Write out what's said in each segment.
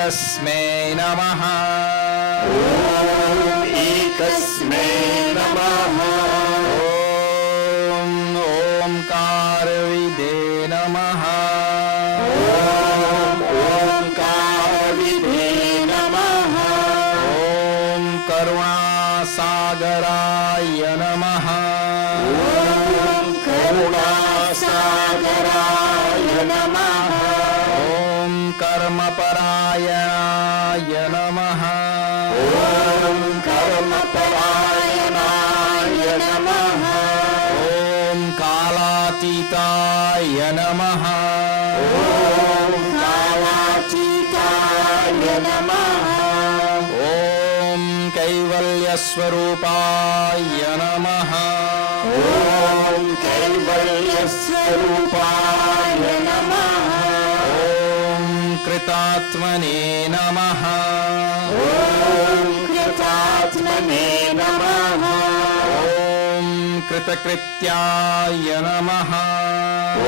एकस्मै नमः ॐ एकस्मै नमः ॐ ओंकारविदे नमः ॐ ओंकारविदे नमः ॐ करुणासागराय नमः ॐ करुणासागराय नमः ॐ कर्मपरायणाय नमः ॐ कर्मपरायणाय नमः ॐ कालातीताय नमः ॐ कालातीताय नमः ॐ कैवल्यस्वरूपाय नमः ॐ कैवल्यस्वरूपाय नमः ॐ कृतात्मने नमः ॐ कृतात्मने नमः ॐ कृतकृत्याय नमः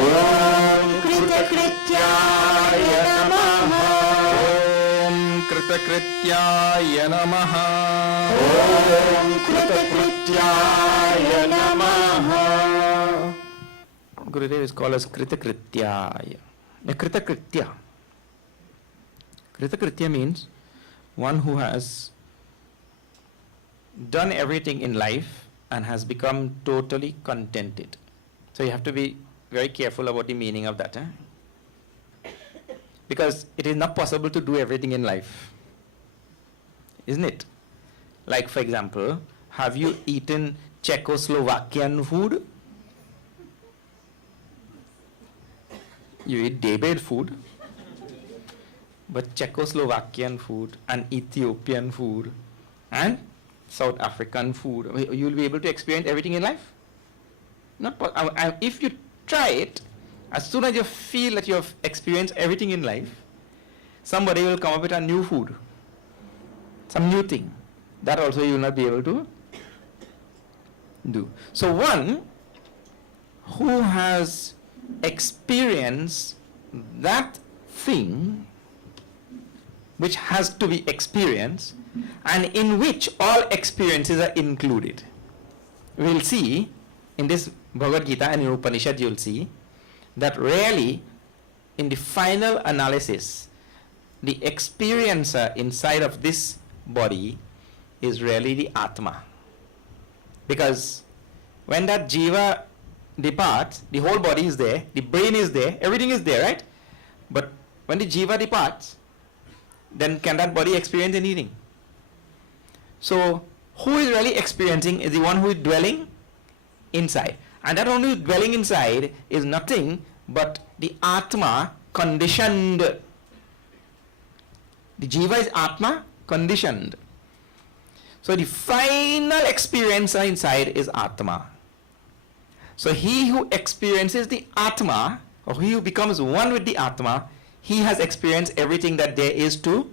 ॐ कृतकृत्याय नमः ॐ कृतकृत्याय नमः ॐ कृतकृत्याय नमः Gurudev is called as Kritakrityaya. Kritakritya. Kritakritya means one who has done everything in life and has become totally contented. So you have to be very careful about the meaning of that. Because it is not possible to do everything in life. Isn't it? Like, for example, have you eaten Czechoslovakian food? You eat day-bed food, but Czechoslovakian food and Ethiopian food and South African food, you will be able to experience everything in life? Not if you try it, as soon as you feel that you have experienced everything in life, somebody will come up with a new food, some new thing. That also you will not be able to do. So one who has experienced that thing which has to be experienced and in which all experiences are included. We'll see in this Bhagavad Gita and in Upanishad, you'll see that really in the final analysis, the experiencer inside of this body is really the Atma. Because when that Jiva departs, the whole body is there, the brain is there, everything is there, right? But when the Jiva departs, then can that body experience anything? So who is really experiencing is the one who is dwelling inside. And that one who is dwelling inside is nothing but the Atma conditioned. The Jiva is Atma conditioned. So the final experiencer inside is Atma. So he who experiences the Atma, or he who becomes one with the Atma, he has experienced everything that there is to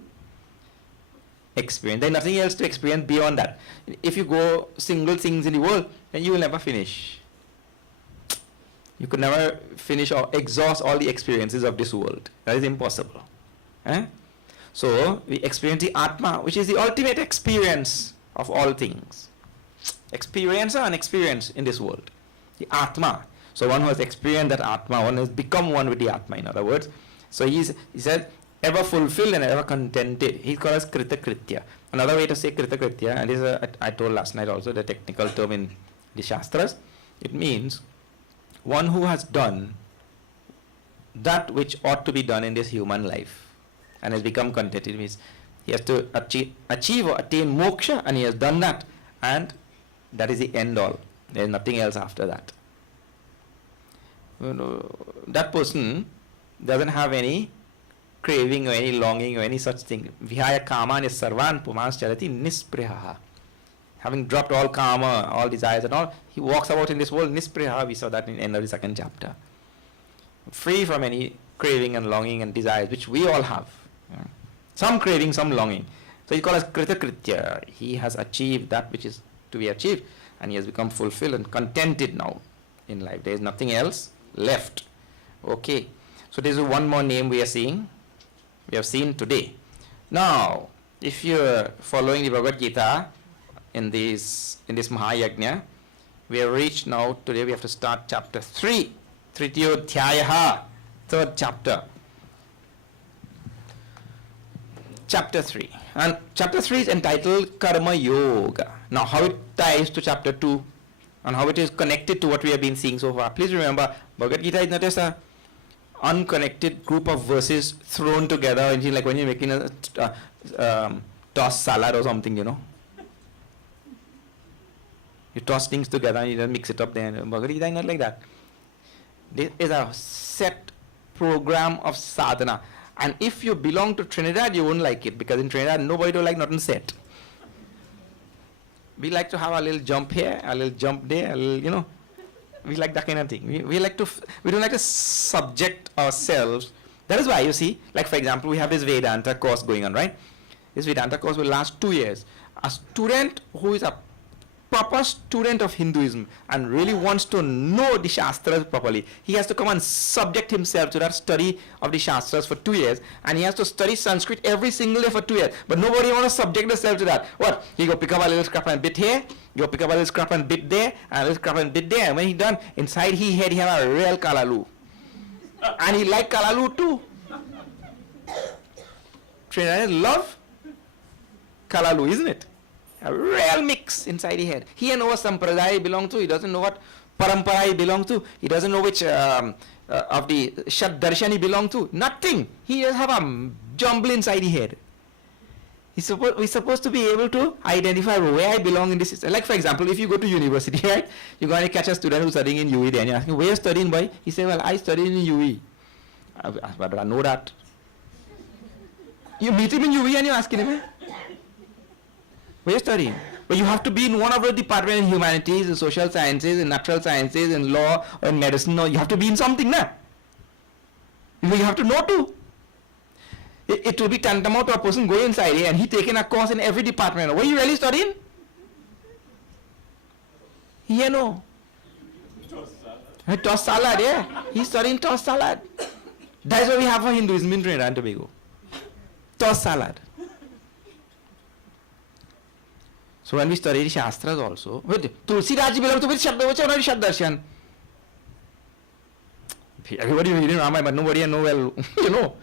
experience. There is nothing else to experience beyond that. If you go single things in the world, then you will never finish. You could never finish or exhaust all the experiences of this world. That is impossible. So we experience the Atma, which is the ultimate experience of all things. Experiencer and experience in this world. The Atma. So one who has experienced that Atma, one has become one with the Atma, in other words. So he said, ever fulfilled and ever contented. He's called as Kritakritya. Another way to say Kritakritya, and this is I told last night also, the technical term in the Shastras, it means one who has done that which ought to be done in this human life and has become contented. It means he has to achieve or attain moksha, and he has done that, and that is the end all. There is nothing else after that. That person doesn't have any craving or any longing or any such thing. Vihaya kaman is sarvan pumans charati nisprihaha. Having dropped all karma, all desires and all, he walks about in this world nisprihaha. We saw that in the end of the second chapter. Free from any craving and longing and desires, which we all have. Some craving, some longing. So he called as Kritakritya. He has achieved that which is to be achieved, and he has become fulfilled and contented now in life. There is nothing else left. Okay. So this is one more name we are seeing. We have seen today. Now, if you're following the Bhagavad Gita in this Mahayajna, we have reached now, today we have to start chapter 3, Tritiyodhyayaha, third chapter. Chapter 3. And chapter 3 is entitled Karma Yoga. Now, how it ties to chapter 2 and how it is connected to what we have been seeing so far. Please remember, Bhagavad Gita is not just a unconnected group of verses thrown together, and like when you're making a tossed salad or something, you know. You toss things together and you just mix it up there. Bhagavad Gita is not like that. This is a set program of sadhana. And if you belong to Trinidad, you won't like it, because in Trinidad, nobody don't like nothing set. We like to have a little jump here, a little jump there, a little, you know. We like that kind of thing. We don't like to subject ourselves. That is why, you see, like for example, we have this Vedanta course going on, right? This Vedanta course will last 2 years. A student who is a proper student of Hinduism and really wants to know the Shastras properly, he has to come and subject himself to that study of the Shastras for 2 years, and he has to study Sanskrit every single day for 2 years. But nobody wants to subject themselves to that. What? He go pick up a little scrap and bit here, you go pick up a little scrap and bit there, and a little scrap and bit there, and when he done, inside his head he have a real Kalalu. And he like Kalalu too. Trinidadians love Kalalu, isn't it? A real mix inside his head. He doesn't know what Sampradaya he belongs to. He doesn't know what Parampara he belongs to. He doesn't know which of the Shat Darshan he belongs to. Nothing. He just have a jumble inside his head. We're supposed to be able to identify where I belong in this system. Like for example, if you go to university, right? You're going to catch a student who's studying in UE there, and you ask him, where are you studying, boy? He says, well, I study in UE. But I know that. You meet him in UE and you're asking him, where are you studying? But you have to be in one of the departments in humanities, in social sciences, in natural sciences, in law, or in medicine. Or you have to be in something, nah? You have to know too. It will be tantamount to a person going inside here and he taking a course in every department. What are you really studying? He know. Toss salad, yeah. He's studying toss salad. That's what we have for Hinduism in Trinidad and Tobago. Toss salad. So when we study the Shastras also, Tulsi Raji belongs to which Shat Darshan? Everybody reading Ramayana, but nobody knows well, you know.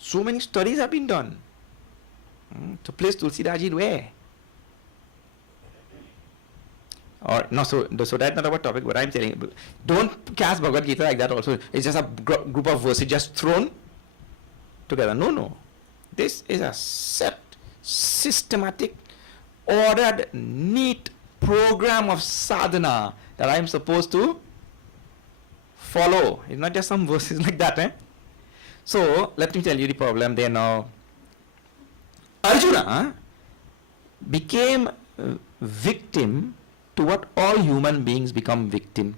So many studies have been done to place Tulsi Raji where? Or no, so that's not our topic. What I'm saying, don't cast Bhagavad Gita like that. Also, it's just a group of verses just thrown together. No. This is a set, systematic, ordered, neat program of sadhana that I'm supposed to follow. It's not just some verses like that, eh? So, let me tell you the problem there now. Arjuna became victim to what all human beings become victim.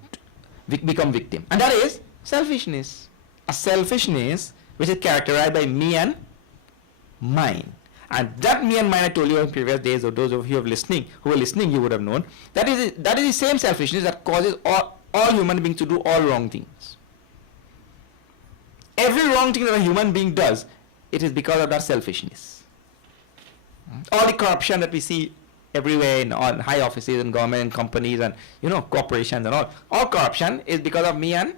And that is selfishness. A selfishness which is characterized by me and mine. And that me and mine, I told you in previous days, or those of you who are listening, you would have known. That is the same selfishness that causes all human beings to do all wrong things. Every wrong thing that a human being does, it is because of that selfishness. All the corruption that we see everywhere in all high offices and government and companies and corporations and all corruption is because of me and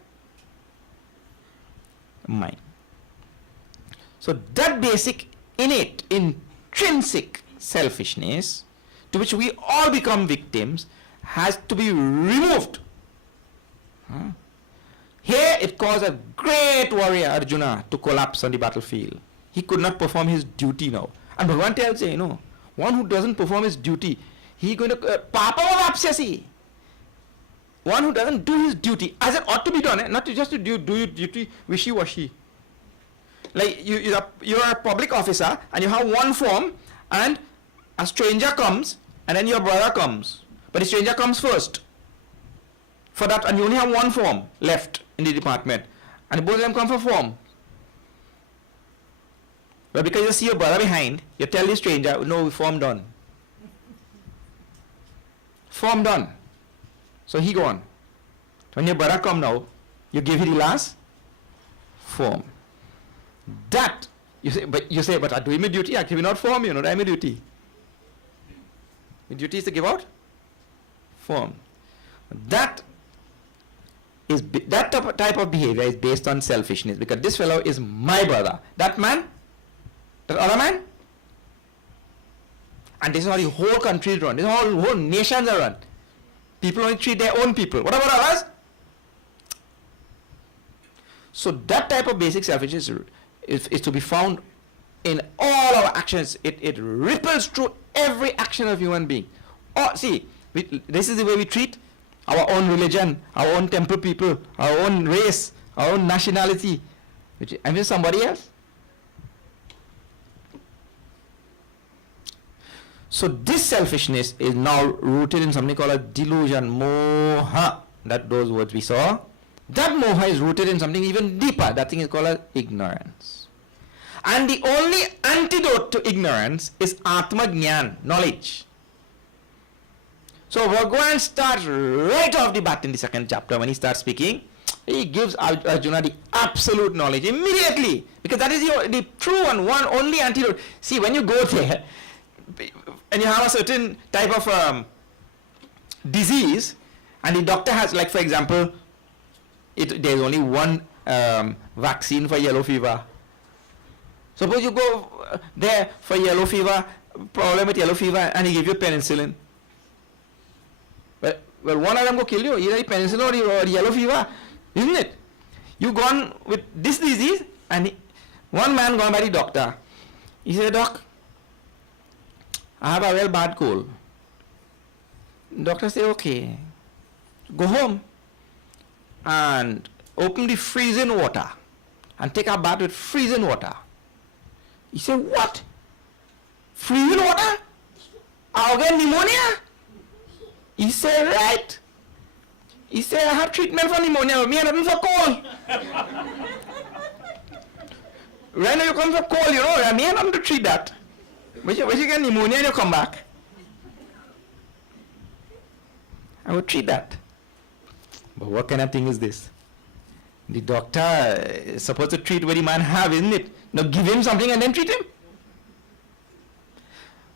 mine. So that basic, innate, intrinsic selfishness to which we all become victims has to be removed. Here it caused a great warrior, Arjuna, to collapse on the battlefield. He could not perform his duty now. And Bhagavan tells you, one who doesn't perform his duty, he going to papa vapsyasi. One who doesn't do his duty as it ought to be done, not just to do your duty wishy-washy. Like you're a public officer and you have one form, and a stranger comes and then your brother comes, but the stranger comes first. For that, and you only have one form left in the department, and both of them come for form. But because you see your brother behind, you tell the stranger, no, form done. Form done. So he go on. When your brother come now, you give him the last form. That, you say, but I'm doing my duty, I give not form, you know, I'm a duty. My duty is to give out form. That is, that type of behavior is based on selfishness, because this fellow is my brother. That man, that other man, and this is how the whole country is run. This is how the whole nations are run. People only treat their own people. What about others? So that type of basic selfishness is to be found in all our actions. It ripples through every action of human being. Oh, see, this is the way we treat our own religion, our own temple people, our own race, our own nationality. I mean somebody else. So this selfishness is now rooted in something called a delusion, moha. That those words we saw. That moha is rooted in something even deeper. That thing is called as ignorance. And the only antidote to ignorance is Atma Jnana, knowledge. So Bhagavan starts right off the bat in the second chapter when he starts speaking. He gives Arjuna the absolute knowledge immediately, because that is the true and one only antidote. See, when you go there and you have a certain type of disease, and the doctor has, like for example, there's only one vaccine for yellow fever. Suppose you go there for yellow fever, problem with yellow fever, and he give you penicillin. Well, one of them go kill you, either the penicillin or the yellow fever, isn't it? You gone with this disease, and one man gone by the doctor. He said, "Doc, I have a real bad cold." Doctor say, "Okay, go home and open the freezing water and take a bath with freezing water." He said, "What? Freezing water? I'll get pneumonia?" He said, "Right." He said, "I have treatment for pneumonia, me and nothing for cold." Right now you come for cold, you know, me and nothing to treat that. But you get pneumonia and you come back. I would treat that. But what kind of thing is this? The doctor is supposed to treat what the man have, isn't it? Now give him something and then treat him.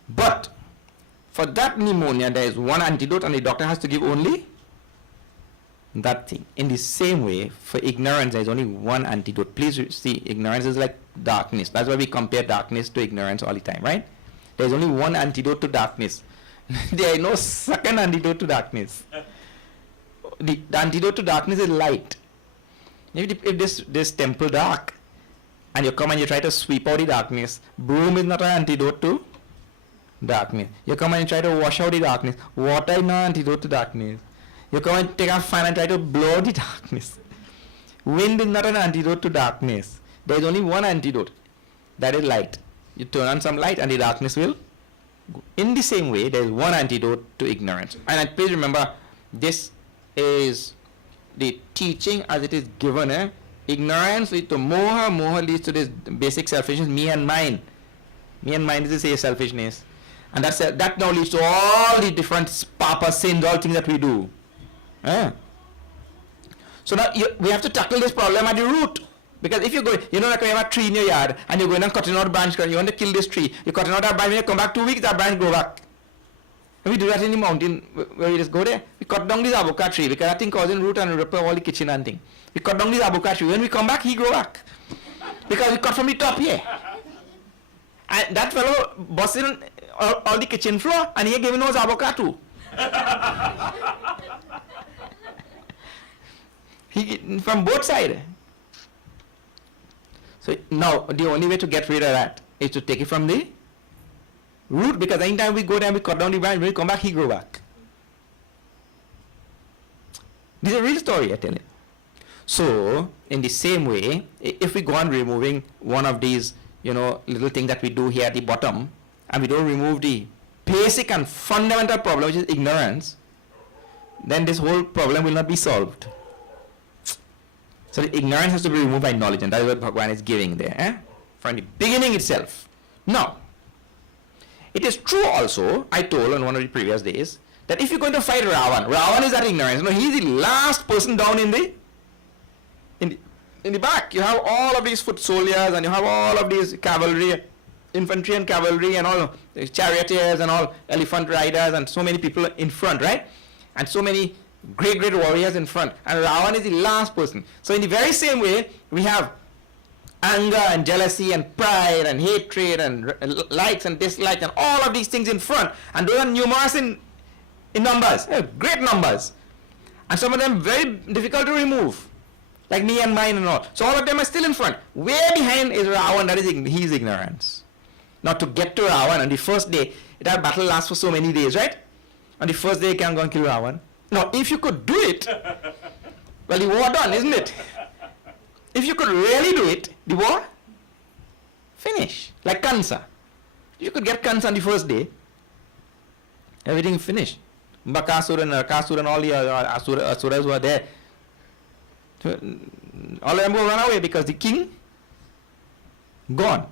But for that pneumonia, there is one antidote, and the doctor has to give only that thing. In the same way, for ignorance, there is only one antidote. Please see, ignorance is like darkness. That's why we compare darkness to ignorance all the time, right? There is only one antidote to darkness. There is no second antidote to darkness. The antidote to darkness is light. If this temple dark, and you come and you try to sweep out the darkness, broom is not an antidote to darkness. You come and you try to wash out the darkness, water is not an antidote to darkness. You come and take a fan and try to blow the darkness. Wind is not an antidote to darkness. There is only one antidote, that is light. You turn on some light and the darkness will go. In the same way, there is one antidote to ignorance. And please remember, this is the teaching as it is given. Ignorance leads to moha, moha leads to this basic selfishness, me and mine. Me and mine is the same selfishness. And that now leads to all the different papa sins, all things that we do. So now we have to tackle this problem at the root. Because if you go, you know, like you have a tree in your yard and you're going and cutting out branch, you want to kill this tree, you're cutting out that branch, when you come back 2 weeks, that branch grow back. And we do that in the mountain where we just go there. We cut down this avocado tree because that thing causing root and rip all the kitchen and thing. We cut down this avocado tree. When we come back, he grow back. Because we cut from the top here. And that fellow busting all the kitchen floor and he giving us avocado. He from both sides. So now the only way to get rid of that is to take it from the root, because anytime we go there and we cut down the branch, when we come back, he grow back. This is a real story, I tell you. So in the same way, if we go on removing one of these, little things that we do here at the bottom, and we don't remove the basic and fundamental problem, which is ignorance, then this whole problem will not be solved. So the ignorance has to be removed by knowledge, and that is what Bhagavan is giving there, from the beginning itself. Now, it is true also, I told on one of the previous days, that if you're going to fight Ravan is that ignorance. No, he is the last person down in the in the back, you have all of these foot soldiers, and you have all of these cavalry, infantry and cavalry, and all the charioteers and all elephant riders, and so many people in front, right? And so many great warriors in front. And Ravan is the last person. So in the very same way, we have anger and jealousy and pride and hatred and likes and dislikes and all of these things in front. And those are numerous in numbers, great numbers. And some of them very difficult to remove, like me and mine and all. So all of them are still in front. Way behind is Ravan, that is his ignorance. Now to get to Ravan on the first day, that battle lasts for so many days, right? On the first day you can go and kill Ravan. Now if you could do it, well, the war done, isn't it? If you could really do it, the war finish. Like Kansa. You could get Kansa on the first day, everything finished. Bakasura and Narakasura and all the asuras were there. All of them will run away because the king gone.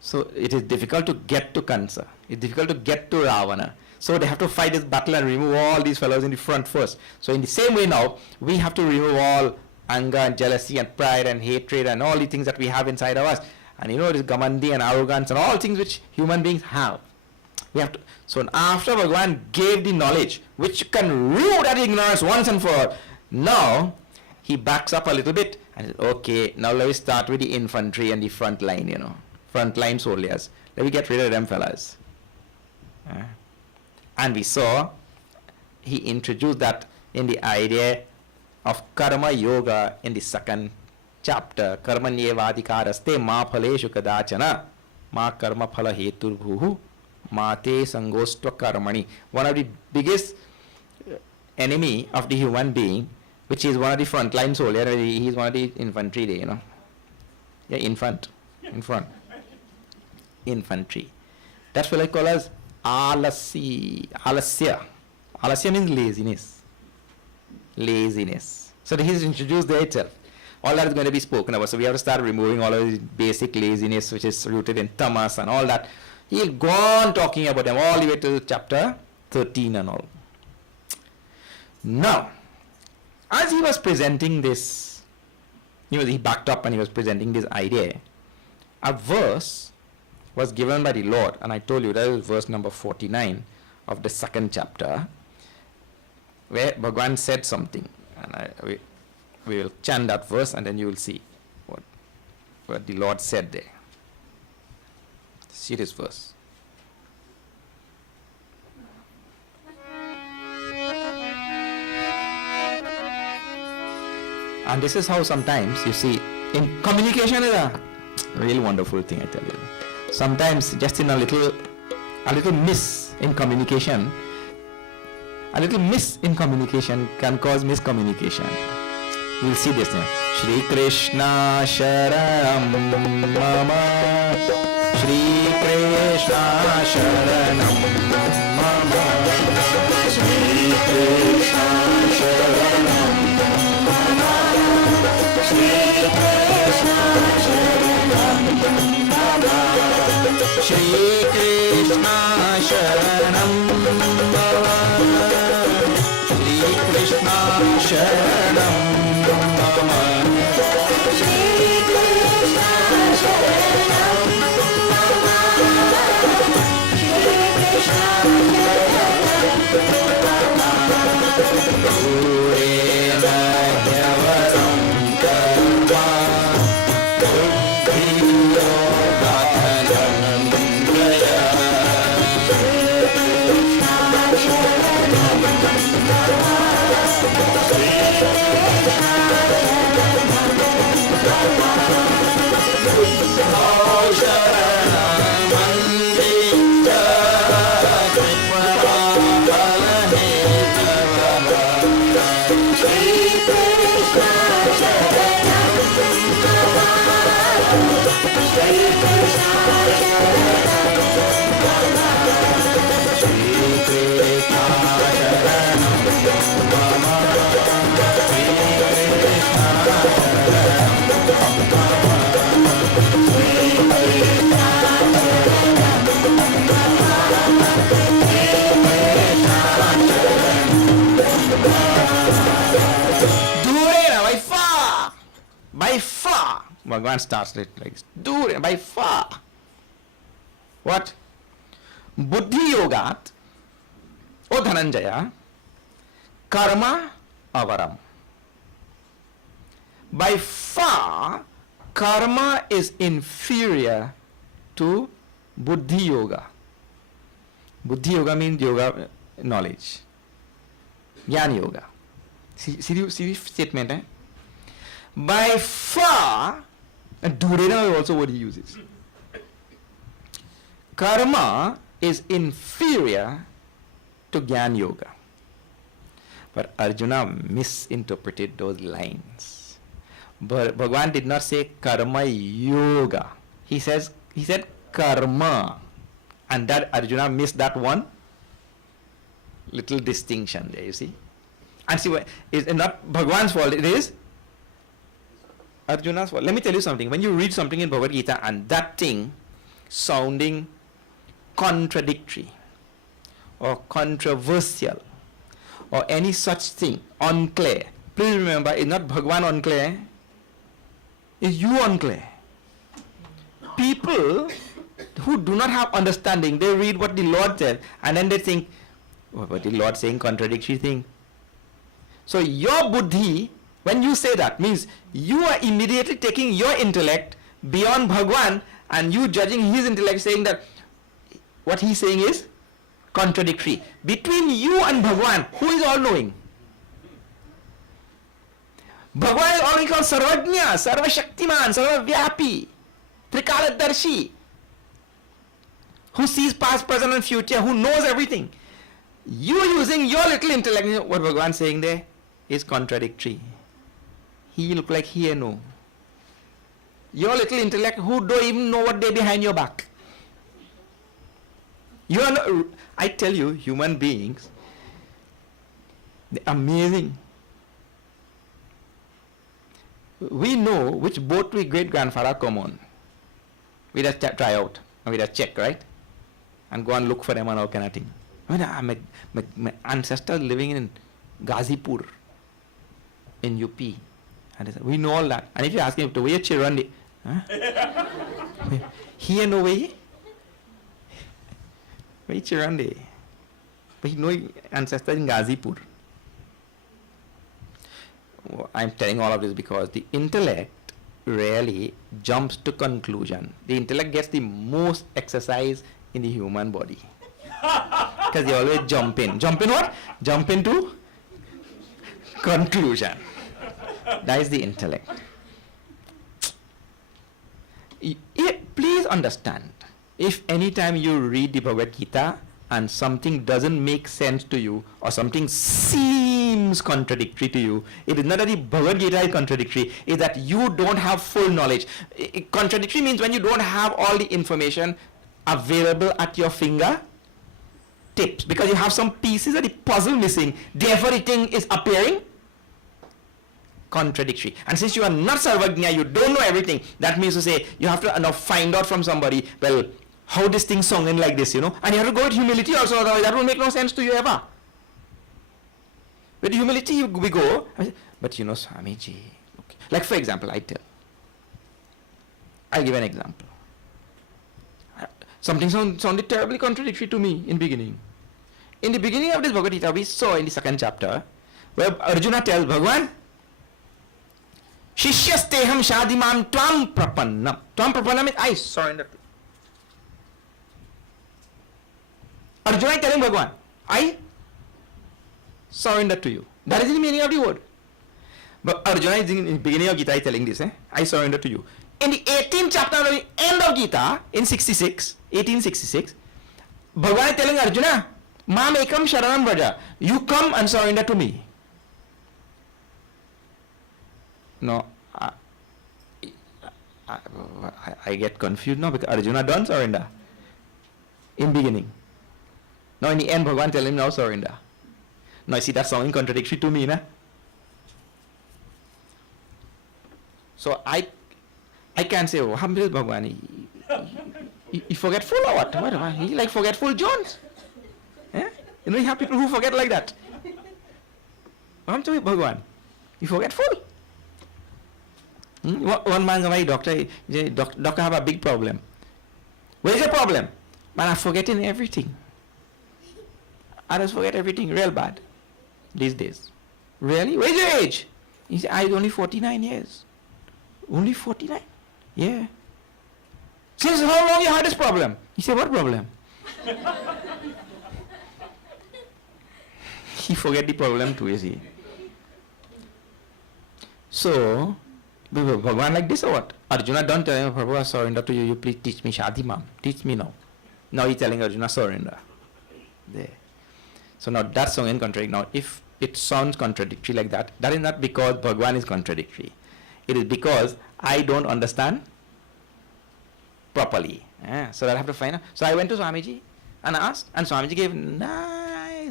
So it is difficult to get to Kansa. It's difficult to get to Ravana. So they have to fight this battle and remove all these fellows in the front first. So in the same way now, we have to remove all anger and jealousy and pride and hatred and all the things that we have inside of us. And you know, this gamandi and arrogance and all things which human beings have. We have to. So after Bhagavan gave the knowledge which can root that ignorance once and for all, now he backs up a little bit and says, okay, now let me start with the infantry and the front line, you know, front line soldiers. Let me get rid of them fellas. And we saw he introduced that in the idea of karma yoga in the second chapter. Karmanyevadikaraste ma phaleshu kadachana ma karma phala heturbhuhu mate sangostva karmani. One of the biggest enemy of the human being, which is one of the frontline soldiers, he is one of the infantry there, you know. Yeah, in front. Infantry. That's what I call as alasya. Alasya means laziness. So this is introduced there itself. All that is going to be spoken about. So we have to start removing all of the basic laziness which is rooted in tamas and all that. He'll go on talking about them all the way to chapter 13 and all. Now, as he was presenting this, he backed up and he was presenting this idea, a verse was given by the Lord, and I told you that is verse number 49 of the second chapter, where Bhagavan said something. And we will chant that verse and then you will see what the Lord said there. See this verse. And this is how sometimes you see, in communication is a real wonderful thing, I tell you. Sometimes just in a little miss in communication, can cause miscommunication. We'll see this now. Shri Krishna Sharanam Mama, Shri Krishna Sharanam Mama, Shri Krishna Sharanam Mama, Shri Krishna Sharanam Mama, Shri Krishna Sharanam Mama, Shri Krishna Sharanam Mama, Shri Krishna Sharanam Mama, Shri Krishna Sharanam Mama, Purena Yavaram Karma, Buddhiyo Gathanam Gaya, Shri Bhagavan starts it like, Dur, by far. What? Buddhi yogat, O Dhananjaya, karma avaram. By far, karma is inferior to Buddhi yoga. Buddhi yoga means yoga knowledge. Jnana yoga. See the statement, eh? By far, and Durena is also what he uses. Karma is inferior to Jnana yoga. But Arjuna misinterpreted those lines. But Bhagavan did not say karma yoga. He said karma. And that Arjuna missed that one little distinction there, you see. And see, it's not Bhagavan's fault, it is Arjuna's fault. Let me tell you something. When you read something in Bhagavad Gita and that thing sounding contradictory or controversial or any such thing, unclear, please remember, it's not Bhagavan unclear, it's you unclear. People who do not have understanding, they read what the Lord said and then they think, oh, but the Lord saying contradictory thing. So your buddhi, when you say that, means you are immediately taking your intellect beyond Bhagwan and you judging his intellect, saying that what he's saying is contradictory. Between you and Bhagwan, who is all-knowing? Bhagwan is already called Sarvajna, Sarvashaktiman, Sarvavyapi, Trikaladarshi, who sees past, present and future, who knows everything. You using your little intellect, what Bhagwan is saying there is contradictory. He look like he know. Your little intellect who don't even know what they behind your back. You are not, I tell you, human beings, they're amazing. We know which boat we great grandfather come on. We just try out and we just check, right? And go and look for them and all kind of thing. I mean, my ancestors living in Ghazipur in UP. And we know all that. And if you ask him to where Chirandi, huh? He no way. Where Chirandi? But he know ancestors in Ghazipur. I'm telling all of this because the intellect rarely jumps to conclusion. The intellect gets the most exercise in the human body. Because they always jump in. Jump in what? Jump into conclusion. That is the intellect. Please understand, if any time you read the Bhagavad Gita and something doesn't make sense to you or something seems contradictory to you, it is not that the Bhagavad Gita is contradictory, it is that you don't have full knowledge. Contradictory means when you don't have all the information available at your finger tips, because you have some pieces of the puzzle missing, therefore the thing is appearing contradictory. And since you are not Sarvajna, you don't know everything, that means to say you have to now find out from somebody, well, how this thing sung in like this, you know, and you have to go with humility also, otherwise that will make no sense to you ever. With humility we go, but you know, Swamiji, okay. Like for example, I'll give an example. Something sounded terribly contradictory to me in beginning. In the beginning of this Bhagavad Gita, we saw in the second chapter, where Arjuna tells Bhagavan, Shishyasteham shadimam tvam prapannam. Tvam prapannam means I surrender to you. Arjuna is telling Bhagavan, I surrender to you. That is the meaning of the word. But Arjuna is in the beginning of Gita is telling this, I surrender to you. In the 18th chapter, at the end of Gita, in 1866, Bhagavan is telling Arjuna, Mam ekam sharanam vraja. You come and surrender to me. No, I get confused now because Arjuna don't surrender in beginning. Now in the end, Bhagavan tell him now surrender. Now see, that's sounding contradictory to me, na? So I can't say, oh, humble Bhagavan, he forgetful or what? What? He like forgetful Jones. Yeah? You know, you have people who forget like that. Come to Bhagavan, he forgetful. One man said, doctor, doctor have a big problem. What is the problem? Man, I'm forgetting everything. I just forget everything real bad these days. Really? What is your age? He said, I'm only 49 years. Only 49? Yeah. Since how long you had this problem? He said, what problem? He forget the problem too, you see. So, Bhagavan like this or what? Arjuna don't tell him, Prabhu, I surrender to you, you please teach me Shadi Mam. Teach me now. Now he's telling Arjuna, surrender. There. So now that's song in contradiction. Now if it sounds contradictory like that, that is not because Bhagavan is contradictory. It is because I don't understand properly. So I have to find out. So I went to Swamiji and asked, and Swamiji gave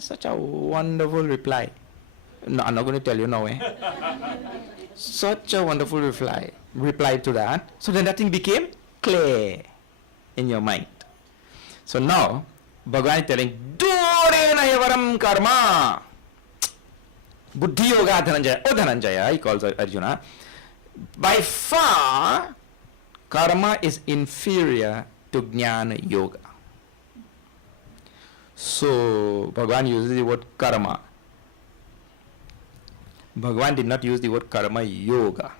such a wonderful reply. No, I'm not going to tell you now. Such a wonderful reply to that. So then that thing became clear in your mind. So now Bhagavan is telling, Durena yavaram karma. Buddhi yoga Dhananjaya. Oh Dhananjaya, he calls Arjuna. By far, karma is inferior to jnana yoga. So Bhagavan uses the word karma. Bhagavan did not use the word karma yoga.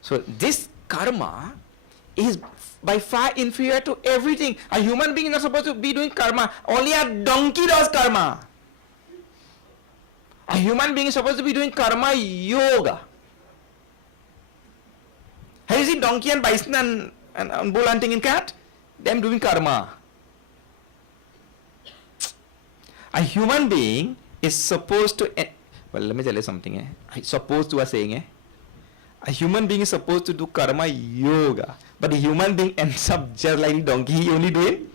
So this karma is by far inferior to everything. A human being is not supposed to be doing karma. Only a donkey does karma. A human being is supposed to be doing karma yoga. Have you seen donkey and bison and bull hunting in cat? Them doing karma. A human being is supposed to, well, let me tell you something. Supposed to are saying, a human being is supposed to do karma yoga, but the human being ends up just like the donkey, he only doing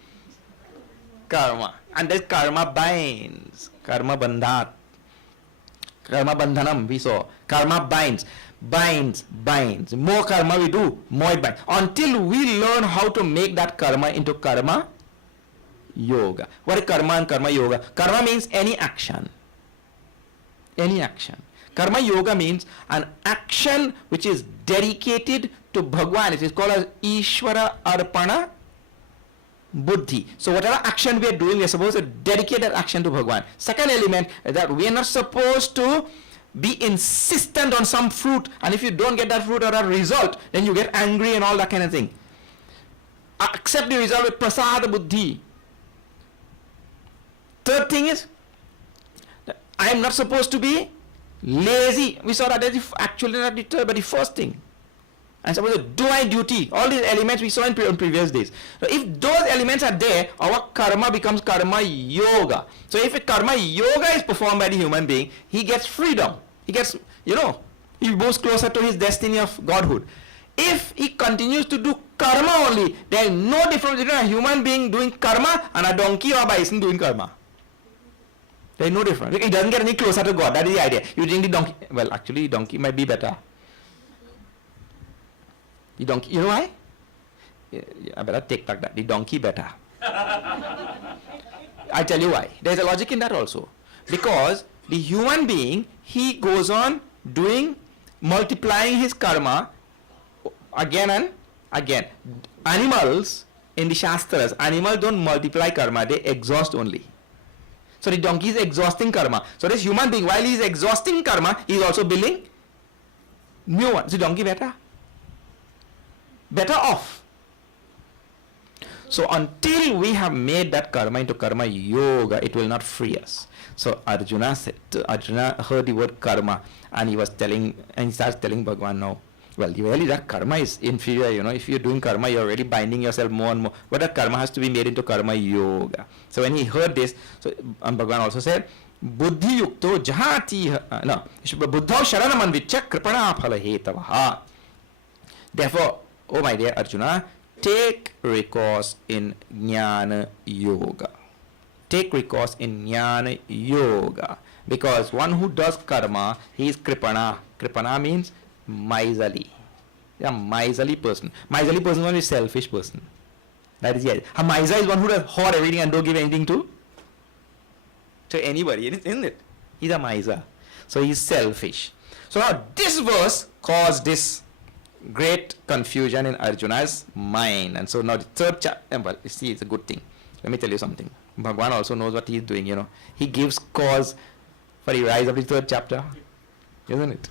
karma. And that karma binds, karma bandhat, karma bandhanam we saw, karma binds. More karma we do, more it binds. Until we learn how to make that karma into karma yoga. What is karma and karma yoga? Karma means any action. Any action. Karma yoga means an action which is dedicated to Bhagwan. It is called as Ishvara Arpana Buddhi. So whatever action we are doing, we are supposed to dedicate that action to Bhagwan. Second element is that we are not supposed to be insistent on some fruit, and if you don't get that fruit or that result, then you get angry and all that kind of thing. Accept the result with prasada buddhi. Third thing is, I am not supposed to be lazy. We saw that as actually not the third, but the first thing. I'm supposed to do my duty. All these elements we saw in previous days. So if those elements are there, our karma becomes karma yoga. So if karma yoga is performed by the human being, he gets freedom. He gets, he moves closer to his destiny of godhood. If he continues to do karma only, there is no difference between a human being doing karma and a donkey or a bison doing karma. There is no difference. He doesn't get any closer to God. That is the idea. You think the donkey, well, actually, donkey might be better. The donkey, you know why? I better take that. The donkey better. I tell you why. There is a logic in that also. Because the human being, he goes on multiplying his karma again and again. Animals, in the Shastras, animals don't multiply karma, they exhaust only. So the donkey is exhausting karma. So this human being, while he is exhausting karma, he is also building new one. So the donkey better off. So until we have made that karma into karma yoga, it will not free us. So Arjuna heard the word karma, and he starts telling Bhagavan, no, well, really that karma is inferior, if you're doing karma, you're already binding yourself more and more. But that karma has to be made into karma yoga. So when he heard this, Bhagavan also said, Buddhi yukto jahati, Buddha sharanam anvichya kripana phala hetavaha. Therefore, oh my dear Arjuna, take recourse in jnana yoga. Take recourse in jnana yoga. Because one who does karma, he is kripana. Kripana means miserly. A miserly person. Miserly person is one selfish person. That is it. A miser is one who does hoard everything and don't give anything to anybody, isn't it? He's a miser. So he's selfish. So now this verse caused this great confusion in Arjuna's mind. And so now the third chapter, well, you see, it's a good thing. Let me tell you something. Bhagwan also knows what he's doing, you know. He gives cause for the rise of the third chapter, isn't it?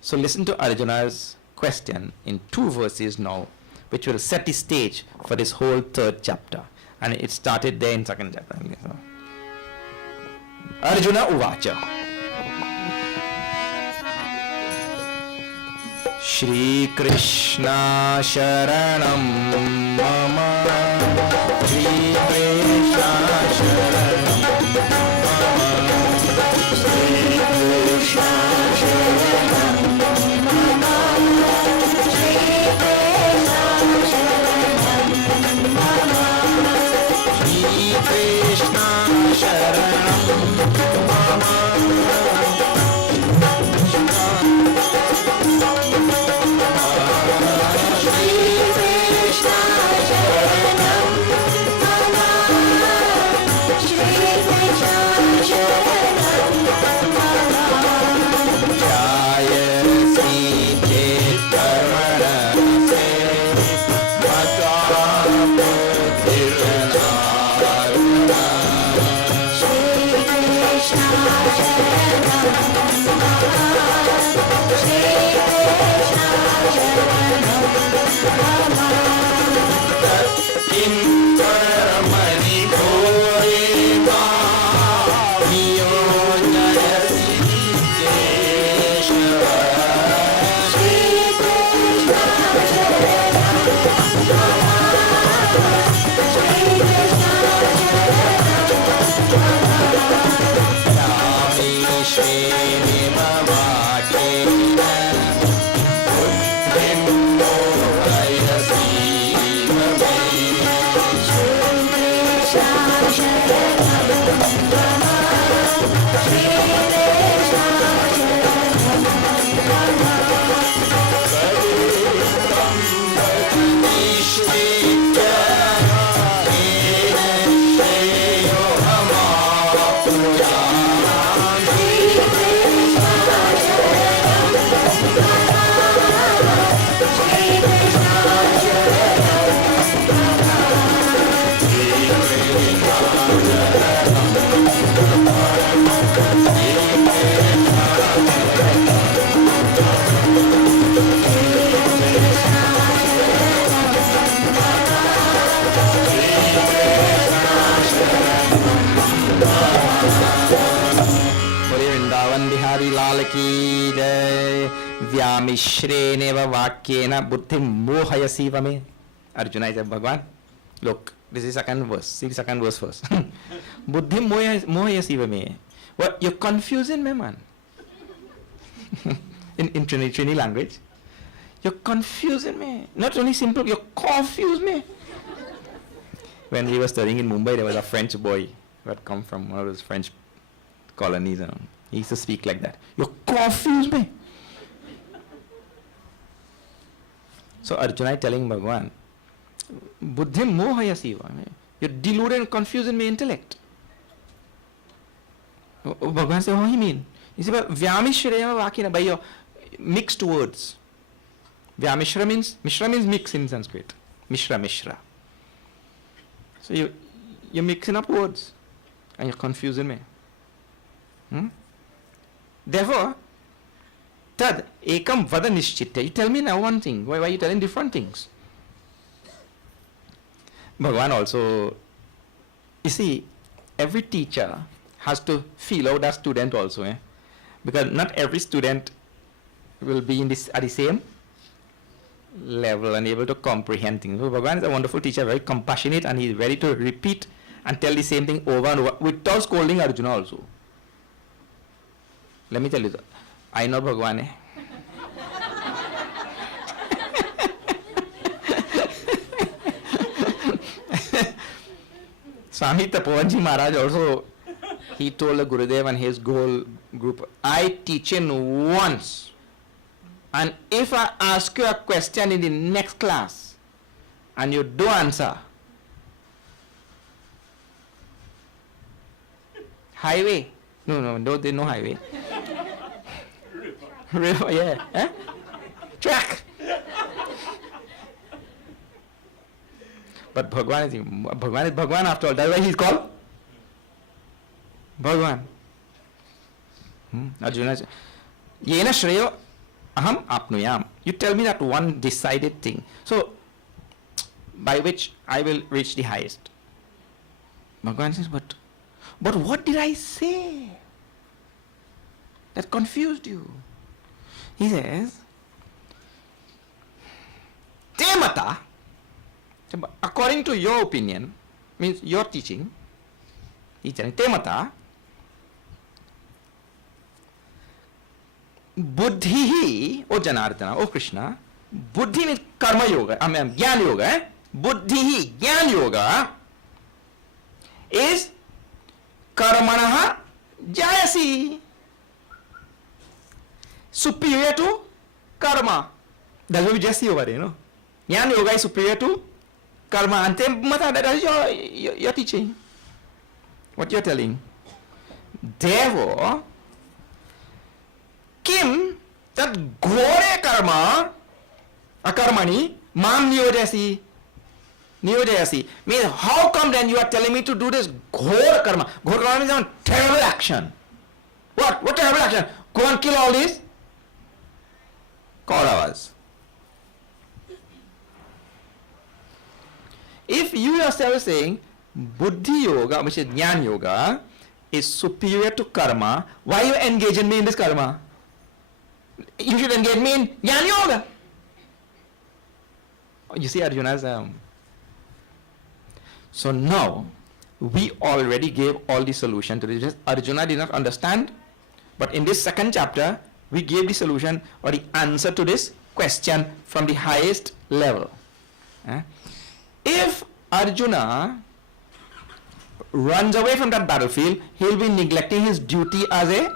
So listen to Arjuna's question in 2 verses now, which will set the stage for this whole third chapter. And it started there in second chapter. Arjuna Uvacha. Shri Krishna Sharanam Mama. Shri Krishna Sharanam Mama. Shri Krishna Sharanam Mama. Shri Krishna Sharanam Mama. Vyamishrena vakyena buddhim mohayasi vame. Arjuna is a Bhagwan. Look, this is second verse. See the second verse first. Buddhim mohayasi vame. Well, you're confusing me, man. in Trini language. You're confusing me. Not only simple, you confuse me. When we were studying in Mumbai, there was a French boy who had come from one of those French colonies. He used to speak like that. You confuse me. So Arjuna is telling Bhagwan, Buddhim mohayasi. You're deluded and confusing my intellect. Bhagwan said, what do you mean? He said, Vyamishra vakina, by your mixed words. Vyamishra means mix in Sanskrit. Mishra. So you're mixing up words and you're confusing me. Therefore, tad ekam vada nishchitta. You tell me now one thing. Why are you telling different things? Bhagwan also, you see, every teacher has to feel out that student also. Because not every student will be at the same level and able to comprehend things. So Bhagwan is a wonderful teacher, very compassionate, and he is ready to repeat and tell the same thing over and over without scolding Arjuna also. Let me tell you, I know Bhagwan. Swami Tapovanji Maharaj also, he told the Gurudev and his whole group, I teach in once. And if I ask you a question in the next class and you do answer, highway. No, there's no highway. River, yeah. track. But Bhagwan is Bhagwan after all. That's why he's called Bhagwan. Arjuna, Yena Shreyo Aham Apnuyam. You tell me that one decided thing. So, by which I will reach the highest. Bhagwan says, but what did I say that confused you? He says, Temata, according to your opinion, means your teaching, he's telling Temata, Buddhi, O Janardana, O Krishna, Buddhi means karma yoga, I mean Gyan yoga, Buddhi, Gyan yoga is karmanaha jayasi, superior to karma. That's what we just see over there, no? Gyan yoga is superior to karma. And that is your teaching. What you're telling. Therefore, Kim, that gore karma, akarmani, mam niyojasi, means how come then you are telling me to do this ghor karma? Ghor karma means a terrible action. What terrible action? Go and kill all these Kauravas. If you yourself are saying Buddhi yoga, which is Jnana yoga, is superior to karma, why you engaging me in this karma? You should engage me in Jnana yoga. You see Arjuna's so now we already gave all the solution to this. Arjuna did not understand, but in this second chapter we gave the solution or the answer to this question from the highest level. If Arjuna runs away from that battlefield, he'll be neglecting his duty as a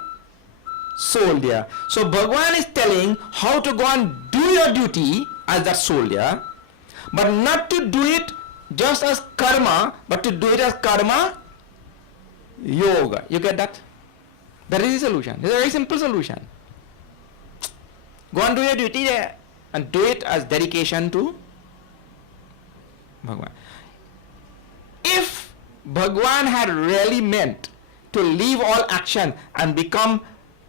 soldier. So Bhagwan is telling how to go and do your duty as that soldier, but not to do it just as karma, but to do it as karma yoga. You get that? That is the solution. It's a very simple solution. Go and do your duty there and do it as dedication to Bhagwan. If Bhagwan had really meant to leave all action and become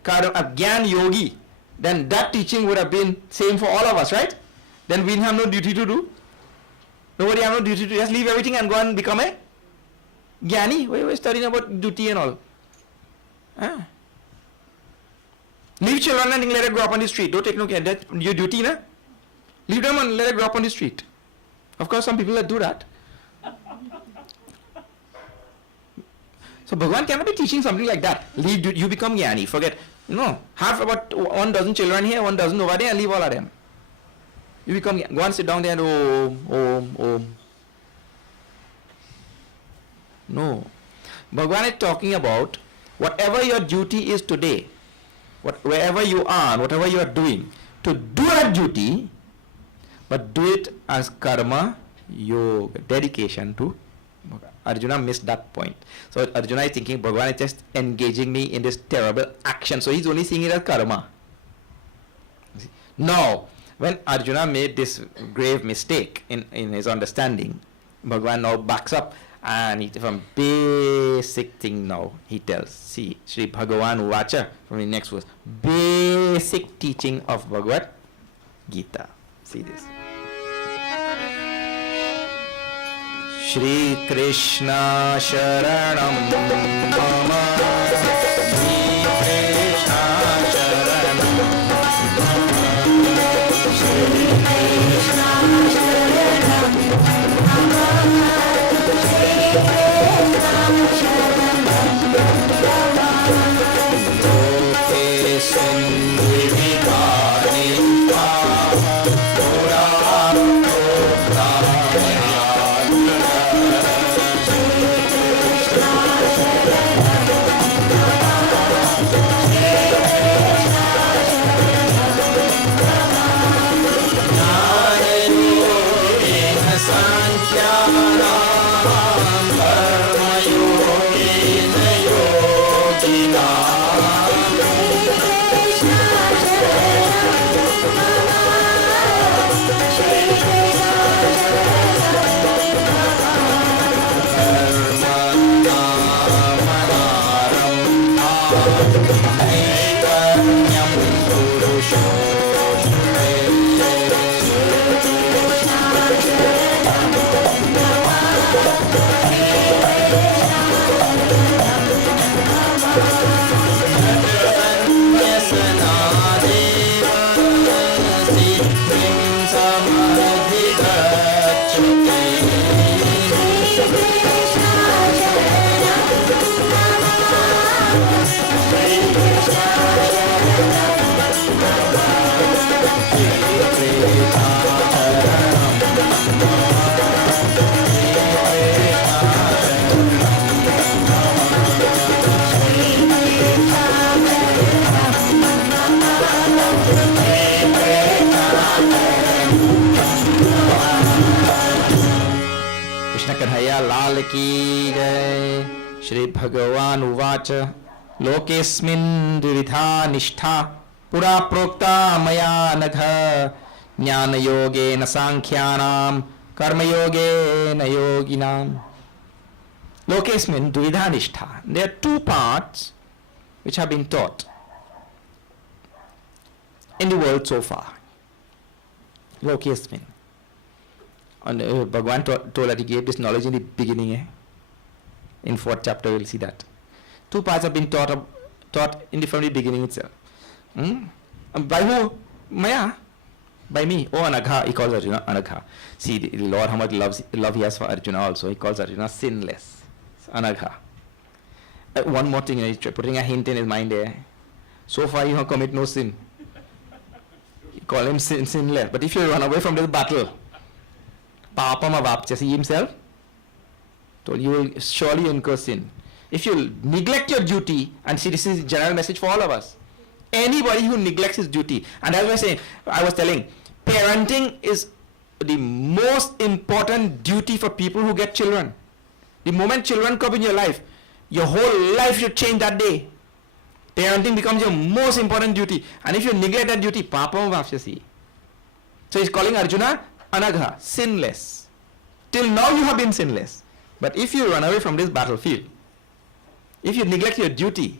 a Gyan yogi, then that teaching would have been same for all of us, right? Then we have no duty to do. Nobody have no duty to just leave everything and go and become a Gyani. We're studying about duty and all. Leave children and let it grow up on the street. Don't take no care. That's your duty, na? Leave them and let it grow up on the street. Of course, some people that do that. So Bhagwan cannot be teaching something like that. Leave, you become Gyani. Forget. No. Have about 1 dozen children here, 1 dozen over there, and leave all of them. You become, go and sit down there and om. No. Bhagwan is talking about whatever your duty is today, wherever you are, whatever you are doing, to do that duty, but do it as karma yoga, dedication to Bhagwan. Arjuna missed that point. So Arjuna is thinking Bhagwan is just engaging me in this terrible action. So he's only seeing it as karma. Now, when Arjuna made this grave mistake in his understanding, Bhagwan now backs up and from basic thing now he tells. See, Sri Bhagavan Uvacha from the next verse. Basic teaching of Bhagavad Gita. See this. Shri Krishna Sharanam Mama. Shri Krishna Sharanam Mama. Shri Krishna Sharanam Mama. Shri Krishna Sharanam Mama. Loke Sindhi Vidhani Mama. Pura Pura Krishna Kanhaiya Lal की जय. श्री भगवान उवाच लोकेस्मिन् द्विविधा निष्ठा पुरा प्रोक्ता मया नघ ज्ञानयोगेन सांख्यानां कर्मयोगेन योगिनां. Lokesmin Dvida Nishtha. There are two parts which have been taught in the world so far. Lokesmin. And Bhagavan told that he gave this knowledge in the beginning. In 4th chapter we'll see that. Two parts have been taught from the beginning itself. By who? Maya. By me. Oh, Anagha. He calls Arjuna Anagha. See, the Lord, how much love he has for Arjuna also. He calls Arjuna sinless. Anagha. One more thing, putting a hint in his mind there. So far you have commit no sin. You call him sinless. But if you run away from this battle, Papam Avapcha, see himself, told you will surely incur sin. If you neglect your duty, and see this is general message for all of us. Anybody who neglects his duty, and as I was telling, parenting is the most important duty for people who get children. The moment children come in your life, your whole life should change that day. Parenting becomes your most important duty. And if you neglect that duty, Papam Vapsyasi. So he's calling Arjuna Anagha, sinless. Till now you have been sinless. But if you run away from this battlefield, if you neglect your duty,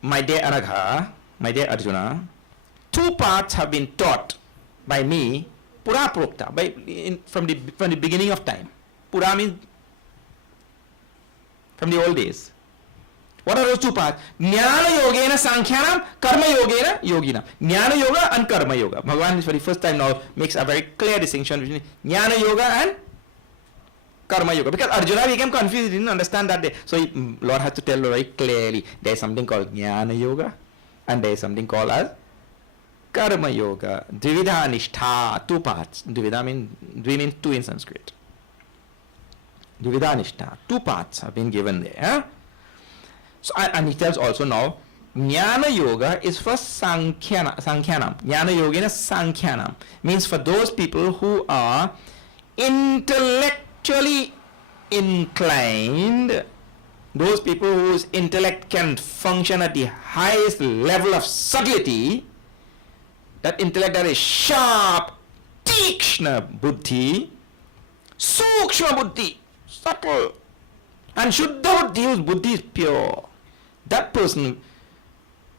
my dear Anagha, my dear Arjuna, two parts have been taught by me, Pura Prokta, from the beginning of time. Pura means from the old days. What are those two parts? Jnana Yogena Sankhyanam, Karma Yogena Yoginam. Jnana Yoga and Karma Yoga. Bhagavan for the first time now makes a very clear distinction between Jnana Yoga and Karma Yoga. Because Arjuna became confused, he didn't understand that day. So Lord has to tell very clearly, there is something called Jnana Yoga and there is something called as Karma Yoga. Dvividha Nishtha, two parts. Dvividha means two in Sanskrit. Dvividha Nishtha, two parts have been given there. Huh? So, and he tells also now, Jnana Yoga is for Sankhanam. Jnana Yogena Sankhanam means for those people who are intellectually inclined, those people whose intellect can function at the highest level of subtlety, that intellect that is sharp, tikshna buddhi, sukshma buddhi, subtle, and shuddha buddhi, whose buddhi is pure. That person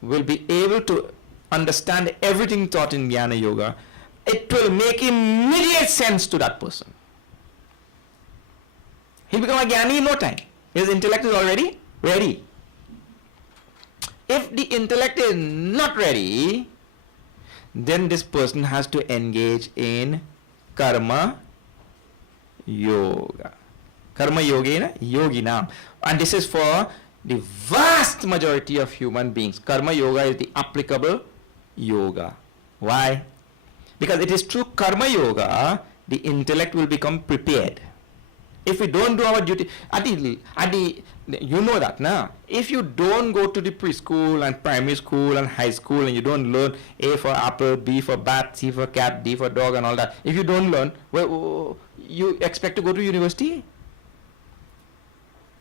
will be able to understand everything taught in Jnana Yoga. It will make immediate sense to that person. He'll become a Jnani in no time. His intellect is already ready. If the intellect is not ready, then this person has to engage in Karma Yoga. Karma Yogena Yoginam. And this is for the vast majority of human beings. Karma Yoga is the applicable yoga. Why? Because it is through Karma Yoga, the intellect will become prepared. If we don't do our duty, you know that now. If you don't go to the preschool and primary school and high school and you don't learn A for apple, B for bat, C for cat, D for dog and all that, if you don't learn, well, you expect to go to university?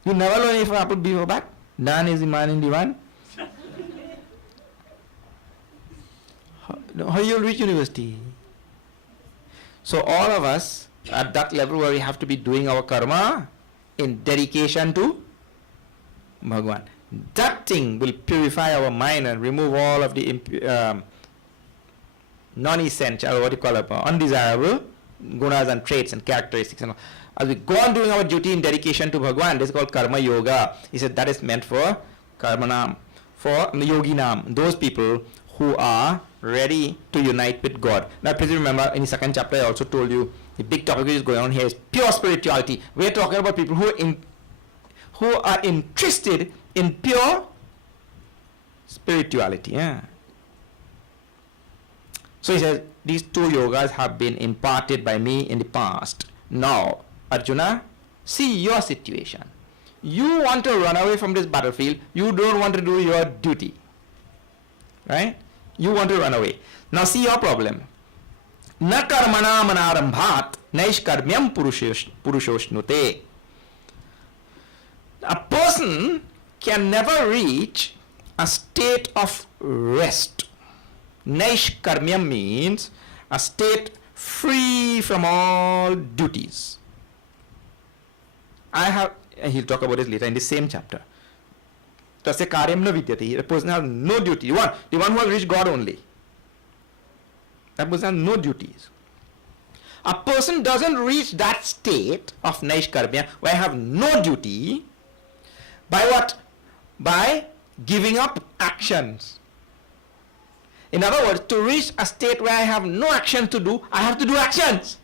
You never learn A for apple, B for bat? None is the man in the one. How you will reach university? So all of us at that level where we have to be doing our karma in dedication to Bhagavan. That thing will purify our mind and remove all of the non-essential, what you call it, undesirable gunas and traits and characteristics. And all. As we go on doing our duty in dedication to Bhagavan, this is called Karma Yoga. He said that is meant for Karmanam, for Yoginam, those people who are ready to unite with God. Now please remember, in the second chapter I also told you, the big topic which is going on here is pure spirituality. We are talking about people who are interested in pure spirituality. Yeah. So he says, these two yogas have been imparted by me in the past. Now, Arjuna, see your situation. You want to run away from this battlefield. You don't want to do your duty. Right? You want to run away. Now see your problem. Na karmana manarambhat naishkarmyam purushoshnute. A person can never reach a state of rest. Naishkarmyam means a state free from all duties. He'll talk about it later in the same chapter. Tasya karyam na vidyate. A person has no duty. The one who has reached God only. That person has no duties. A person doesn't reach that state of naishkarmya where I have no duty by what? By giving up actions. In other words, to reach a state where I have no action to do, I have to do actions.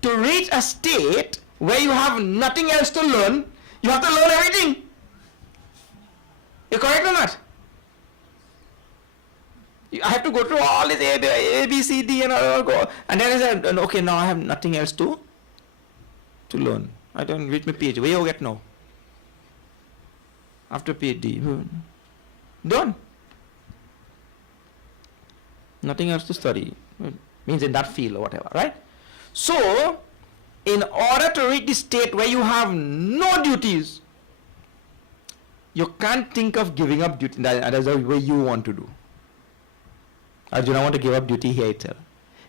To reach a state where you have nothing else to learn, you have to learn everything. You correct or not? I have to go through all this A, B, C, D, and all go. And then I said, okay, now I have nothing else to learn. I don't reach my PhD. Where you get now? After PhD, done. Nothing else to study. Means in that field or whatever, right? So, in order to reach the state where you have no duties, you can't think of giving up duty. That's the way you want to do. Arjuna want to give up duty here itself.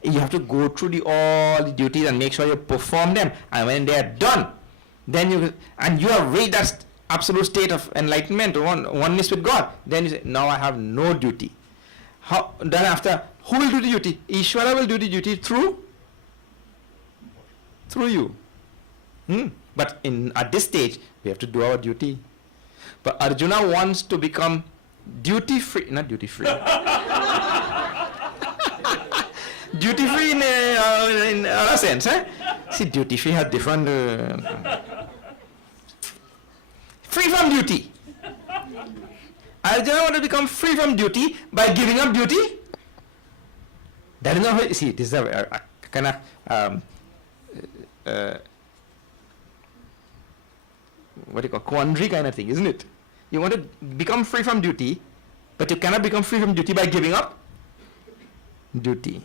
You have to go through all the duties and make sure you perform them. And when they are done, then you have reached that absolute state of enlightenment, oneness with God. Then you say, now I have no duty. Then after, who will do the duty? Ishvara will do the duty through you. But at this stage, we have to do our duty. But Arjuna wants to become duty-free, not duty-free. Duty-free in a sense, eh? See, duty-free has different... free from duty. Arjuna wants to become free from duty by giving up duty. That is not... See, this is a kind of... what do you call, quandary kind of thing, isn't it? You want to become free from duty, but you cannot become free from duty by giving up duty.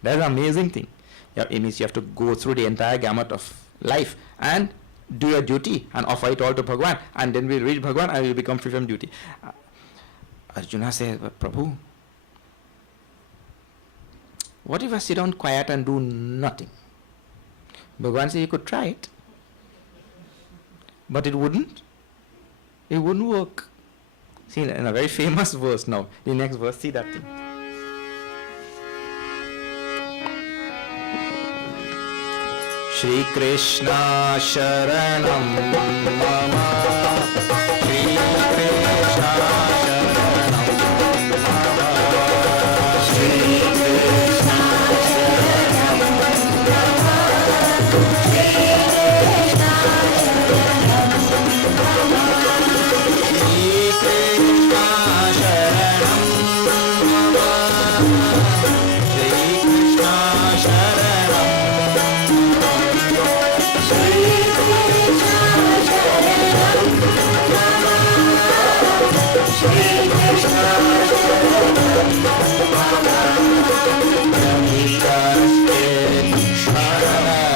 That's an amazing thing. It means you have to go through the entire gamut of life and do your duty and offer it all to Bhagwan, and then we'll reach Bhagwan and we'll become free from duty. Arjuna says, but Prabhu, what if I sit down quiet and do nothing? Bhagwan says you could try it, but it wouldn't work. See, in a very famous verse now, the next verse, see that thing. Shri Krishna Sharanam Mama, Shri Krishna Sharanam Mama, Shri Krishna Sharanam Mama, Shri Krishna Sharanam Mama, Shri Krishna Sharanam Mama, Shri Krishna Sharanam.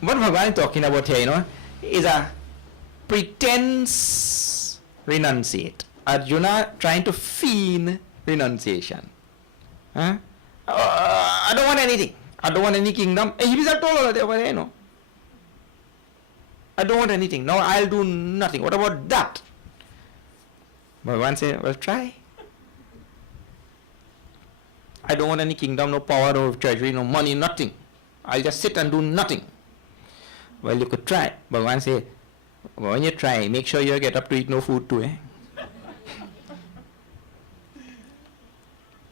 What Bhagavan is talking about here, is a pretense renunciate. Arjuna trying to feign renunciation. Huh? I don't want anything. I don't want any kingdom. He was told over there, no. I don't want anything. Now I'll do nothing. What about that? Bhagavan said, well, try. I don't want any kingdom, no power, no treasury, no money, nothing. I'll just sit and do nothing. Well, you could try. Bhagavan said, well, when you try, make sure you get up to eat no food too, eh?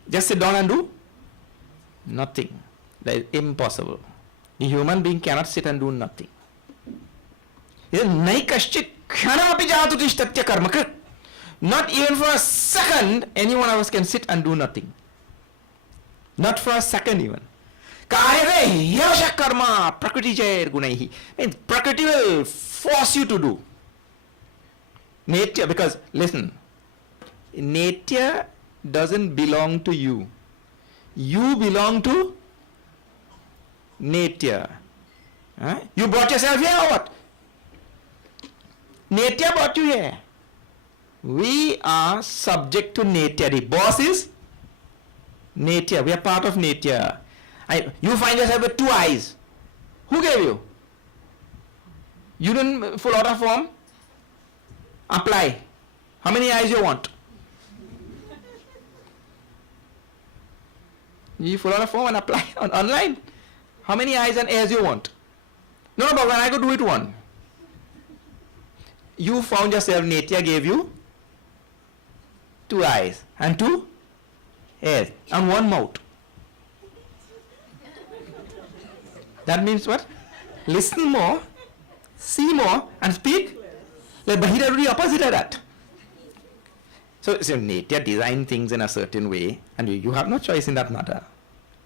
Just sit down and do nothing. That is impossible. The human being cannot sit and do nothing. Not even for a second, any one of us can sit and do nothing. Not for a second even. Means Prakriti will force you to do. Nature, because listen, nature doesn't belong to you. You belong to nature. Huh? You brought yourself here or what? Nature brought you here. We are subject to nature. The boss is nature. We are part of nature. You find yourself with 2 eyes. Who gave you? You didn't fill out a form? Apply. How many eyes you want? You fill out a form and apply online. How many eyes and ears you want? No, but when I could do it one. You found yourself, nature gave you 2 eyes and 2 ears and 1 mouth. That means what? Listen more, see more, and speak. But he does the opposite of that. So nature designed things in a certain way, and you have no choice in that matter,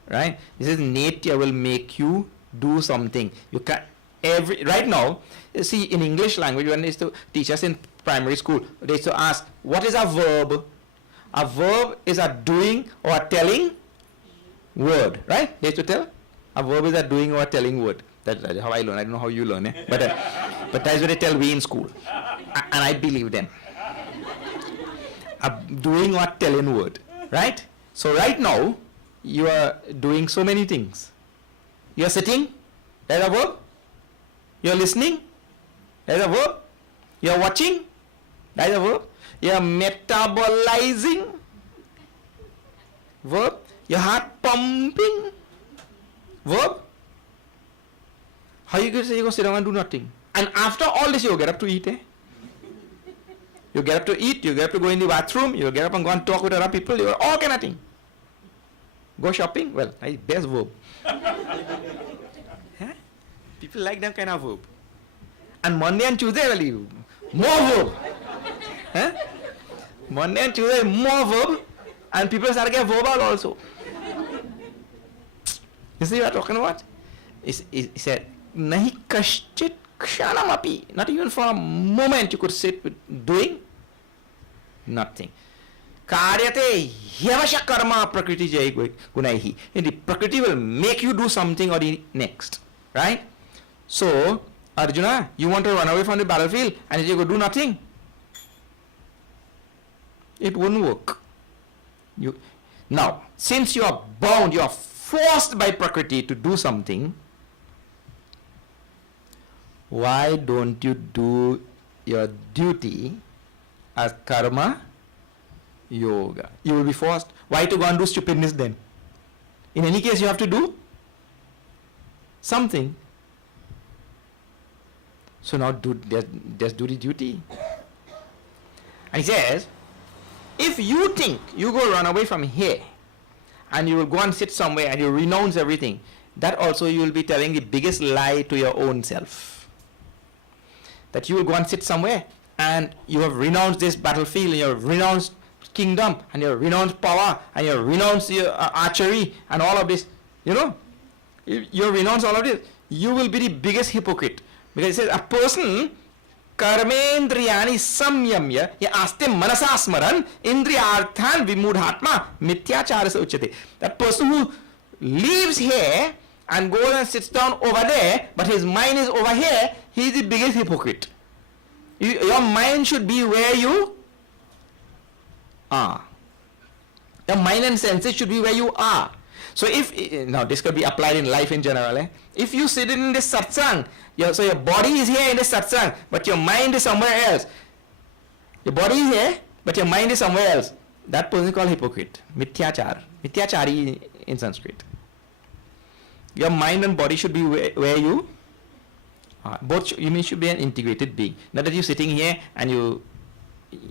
right? This is nature will make you do something. You can right now. You see, in English language, when they used to teach us in primary school, they used to ask, "What is a verb?" A verb is a doing or a telling word, right? They used to tell. A verb is a doing or a telling word. That's how I learn. I don't know how you learn, eh? But that's what they tell me in school, and I believe them. A doing or telling word, right? So right now, you are doing so many things. You are sitting, there's a verb. You are listening, there's a verb. You are watching, there's a verb. You are metabolizing, verb. Your heart pumping, verb. How you going to say you go sit down and do nothing? And after all this, you get up to eat, eh? You get up to eat, you get up to go in the bathroom, you get up and go and talk with other people, you all kind of thing. Go shopping, well, best verb. Huh? People like that kind of verb. And Monday and Tuesday, well, you, more verb. Huh? Monday and Tuesday, more verb, and people start getting verbal also. You see what I'm talking about? He said, Nahi kashchit kshanamapi. Not even for a moment you could sit with doing nothing. Karyate yavasha karma prakriti jai gunaihi. The prakriti will make you do something or the next. Right? So, Arjuna, you want to run away from the battlefield and you go do nothing? It wouldn't work. Now, since you are bound, you are forced by Prakriti to do something, why don't you do your duty as karma yoga? You will be forced. Why to go and do stupidness then? In any case, you have to do something. So now just do the duty. And he says, if you think you go run away from here and you will go and sit somewhere and you renounce everything, that also you will be telling the biggest lie to your own self. That you will go and sit somewhere and you have renounced this battlefield and you have renounced kingdom and you have renounced power and you have renounced your archery and all of this. You know, if you have renounced all of this, you will be the biggest hypocrite. Because it says a person कर्मेन्द्रियाणि संयम्य ये आस्ते मनसा स्मरण इंद्रियार्थान विमूढ़ात्मा मिथ्याचार से उच्यते. That person who lives here and goes and sits down over there, but his mind is over here, he is the biggest hypocrite. Your mind should be where you are. Your mind and senses should be where you are. So if, now this could be applied in life in general. If you sit in this satsang, so your body is here in this satsang, but your mind is somewhere else. Your body is here, but your mind is somewhere else. That person is called hypocrite. Mithyachar. Mithyachari in Sanskrit. Your mind and body should be where you are. Both you should be an integrated being. Not that you're sitting here and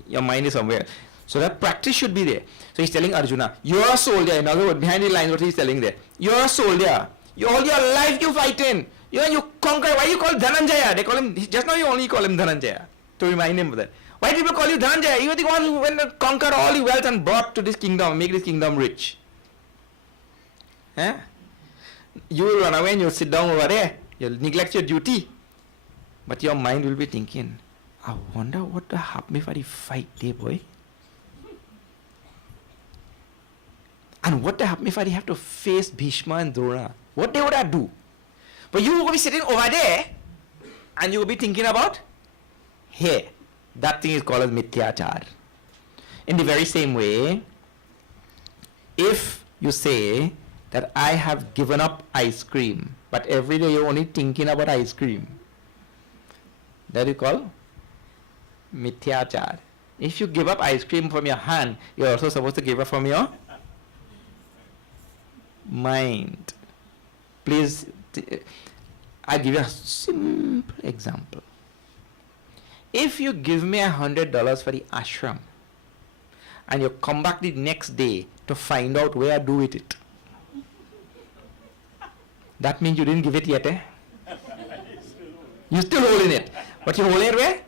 your mind is somewhere. So that practice should be there. So he's telling Arjuna, you're a soldier. In other words, behind the lines, what he's telling there. You're a soldier. All your life you fight in. You conquer. Why you call Dhananjaya? They call him, just now you only call him Dhananjaya. To remind him of that. Why people call you Dhananjaya? You are the one who went and conquered all the wealth and brought to this kingdom, make this kingdom rich. You will run away and you'll sit down over there. You'll neglect your duty. But your mind will be thinking, I wonder what will happen if I fight there, boy. And what will happen if I have to face Bhishma and Drona? What they would I do? But you will be sitting over there and you will be thinking about here. That thing is called as mithyachar. In the very same way, if you say that I have given up ice cream, but every day you're only thinking about ice cream, that is called mithyachar. If you give up ice cream from your hand, you're also supposed to give up from your mind. Please, I give you a simple example. If you give me $100 for the ashram, and you come back the next day to find out where I do with it, that means you didn't give it yet, eh? You still holding it. But you hold it where?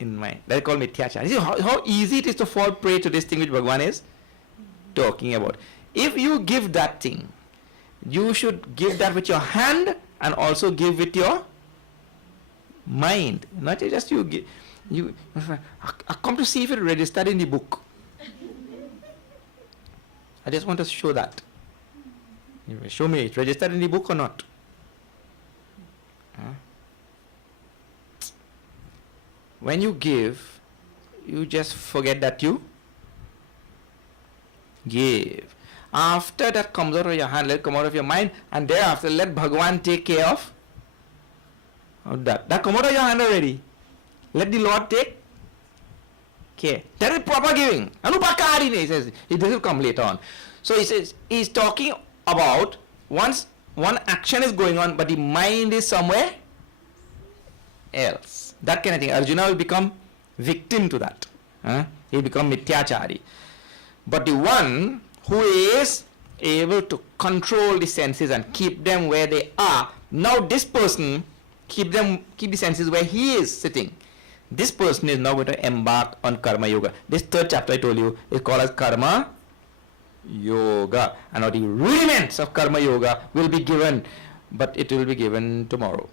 In mind. That's called mithyachar. You see how easy it is to fall prey to this thing which Bhagavan is talking about. If you give that thing, you should give that with your hand and also give with your mind. Not just you give. I come to see if it registered in the book. I just want to show that. Show me, it registered in the book or not? When you give, you just forget that you give. After that comes out of your hand, let it come out of your mind, and thereafter let Bhagavan take care of that. That come out of your hand already. Let the Lord take care. That is proper giving. Anupakarine, he says. This will come later on. So he says, he's talking about once one action is going on, but the mind is somewhere else. That kind of thing. Arjuna will become victim to that. He'll become mithyachari. But the one who is able to control the senses and keep them where they are, now this person keep the senses where he is sitting. This person is now going to embark on karma yoga. This third chapter I told you is called as karma yoga. And now the rudiments of karma yoga will be given, but it will be given tomorrow.